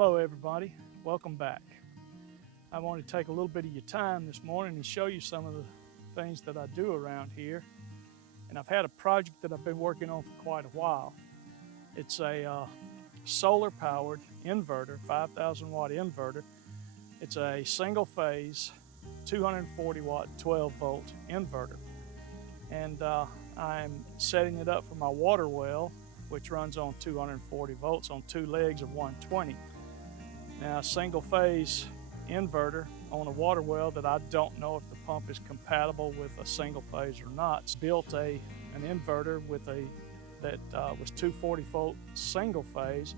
Hello everybody, welcome back. I want to take a little bit of your time this morning and show you some of the things that I do around here. And I've had a project that I've been working on for quite a while. It's a solar powered inverter, 5,000 watt inverter. It's a single phase, 240 watt, 12 volt inverter. And I'm setting it up for my water well, which runs on 240 volts on two legs of 120. Now, a single phase inverter on a water well that I don't know if the pump is compatible with a single phase or not. It's built an inverter with that was 240 volt single phase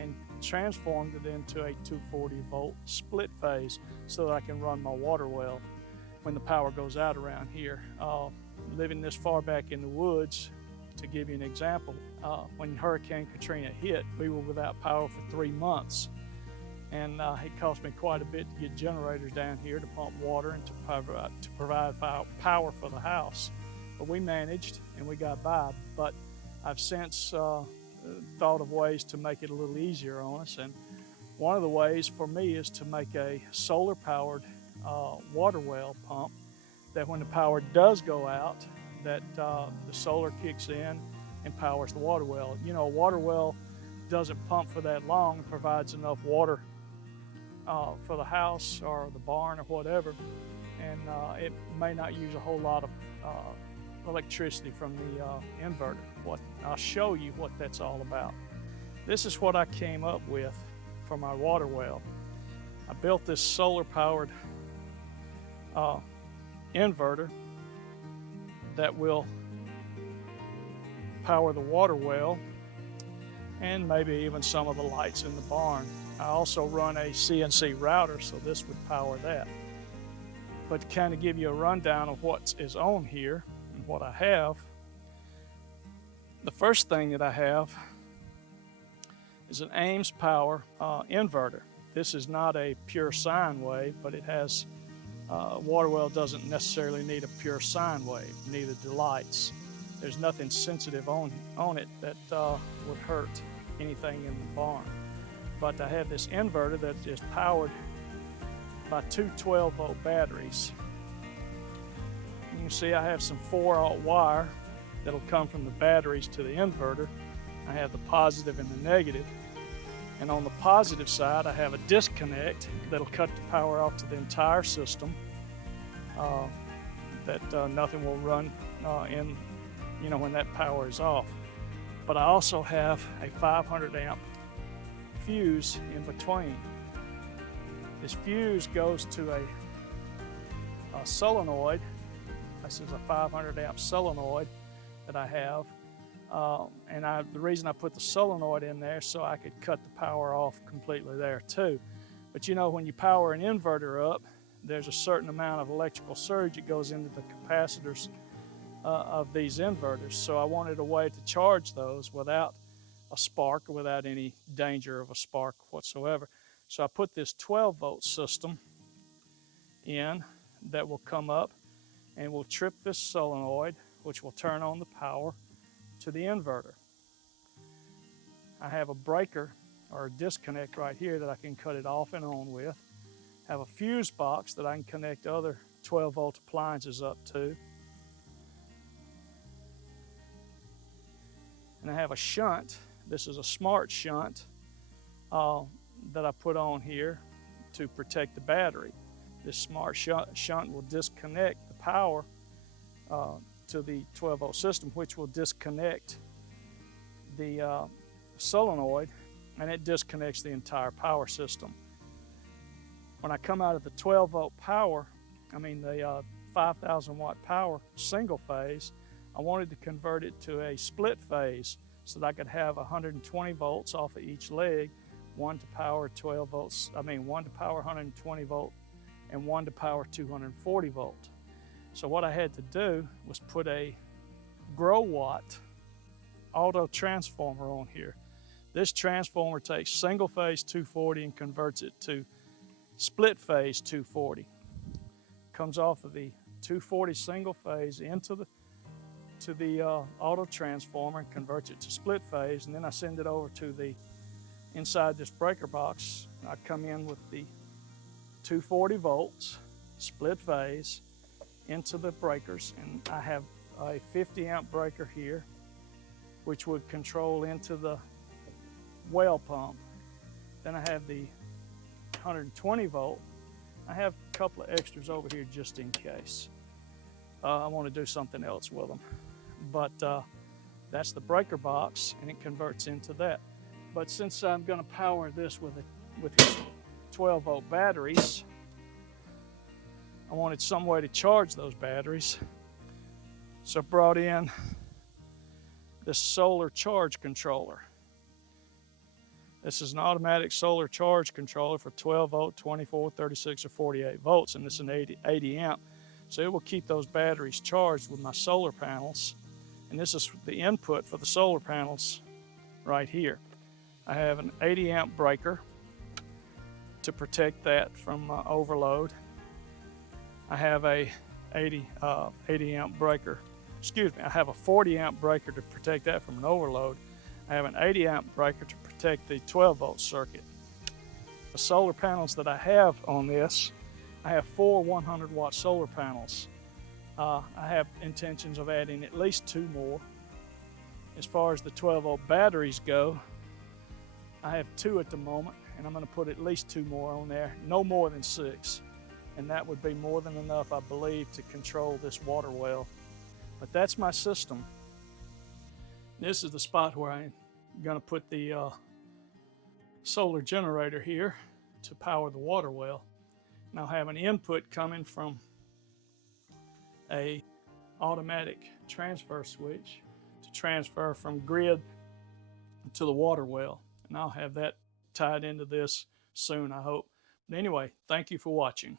and transformed it into a 240 volt split phase so that I can run my water well when the power goes out around here. Living this far back in the woods, to give you an example, when Hurricane Katrina hit, we were without power for 3 months. And it cost me quite a bit to get generators down here to pump water and to provide power for the house. But we managed and we got by. But I've since thought of ways to make it a little easier on us. And one of the ways for me is to make a solar powered water well pump that when the power does go out, that the solar kicks in and powers the water well. You know, a water well doesn't pump for that long and provides enough water for the house or the barn or whatever, and it may not use a whole lot of electricity from the inverter. I'll show you what that's all about. This is what I came up with for my water well. I built this solar powered inverter that will power the water well and maybe even some of the lights in the barn. I also run a CNC router, so this would power that. But to kind of give you a rundown of what is on here and what I have, the first thing that I have is an Ames Power inverter. This is not a pure sine wave, but it has, water well doesn't necessarily need a pure sine wave, neither do lights. There's nothing sensitive on it that would hurt anything in the barn. But I have this inverter that is powered by two 12 volt batteries. You can see I have some 4-aught wire that'll come from the batteries to the inverter. I have the positive and the negative. And on the positive side, I have a disconnect that'll cut the power off to the entire system, that nothing will run in, when that power is off. But I also have a 500 amp fuse in between. This fuse goes to a solenoid. This is a 500 amp solenoid that I have. And the reason I put the solenoid in there so I could cut the power off completely there too. But when you power an inverter up, there's a certain amount of electrical surge that goes into the capacitors of these inverters. So I wanted a way to charge those without a spark or without any danger of a spark whatsoever. So I put this 12 volt system in that will come up and will trip this solenoid, which will turn on the power to the inverter. I have a breaker or a disconnect right here that I can cut it off and on with. I have a fuse box that I can connect other 12 volt appliances up to. And I have a shunt. This is a smart shunt that I put on here to protect the battery. This smart shunt will disconnect the power to the 12 volt system, which will disconnect the solenoid, and it disconnects the entire power system. When I come out of the 12 volt power, the 5,000 watt power single phase, I wanted to convert it to a split phase so that I could have 120 volts off of each leg, one to power 12 volts, one to power 120 volt and one to power 240 volt. So what I had to do was put a Grow Watt auto transformer on here. This transformer takes single phase 240 and converts it to split phase 240. Comes off of the 240 single phase into the auto transformer and converts it to split phase, and then I send it over to the inside this breaker box. I come in with the 240 volts, split phase, into the breakers, and I have a 50 amp breaker here, which would control into the well pump. Then I have the 120 volt. I have a couple of extras over here just in case. I want to do something else with them. But that's the breaker box, and it converts into that. But since I'm going to power this with 12 volt batteries, I wanted some way to charge those batteries. So I brought in this solar charge controller. This is an automatic solar charge controller for 12 volt, 24, 36, or 48 volts, and this is an 80 amp. So it will keep those batteries charged with my solar panels. And this is the input for the solar panels right here. I have an 80 amp breaker to protect that from overload. I have a 80 amp breaker. Excuse me, I have a 40 amp breaker to protect that from an overload. I have an 80 amp breaker to protect the 12 volt circuit. The solar panels that I have on this, I have 4 100 watt solar panels. I have intentions of adding at least 2 more. As far as the 12 volt batteries go, I have 2 at the moment, and I'm going to put at least 2 more on there, no more than 6. And that would be more than enough, I believe, to control this water well. But that's my system. This is the spot where I'm going to put the solar generator here to power the water well. And I'll have an input coming from a automatic transfer switch to transfer from grid to the water well. And I'll have that tied into this soon, I hope. But anyway, thank you for watching.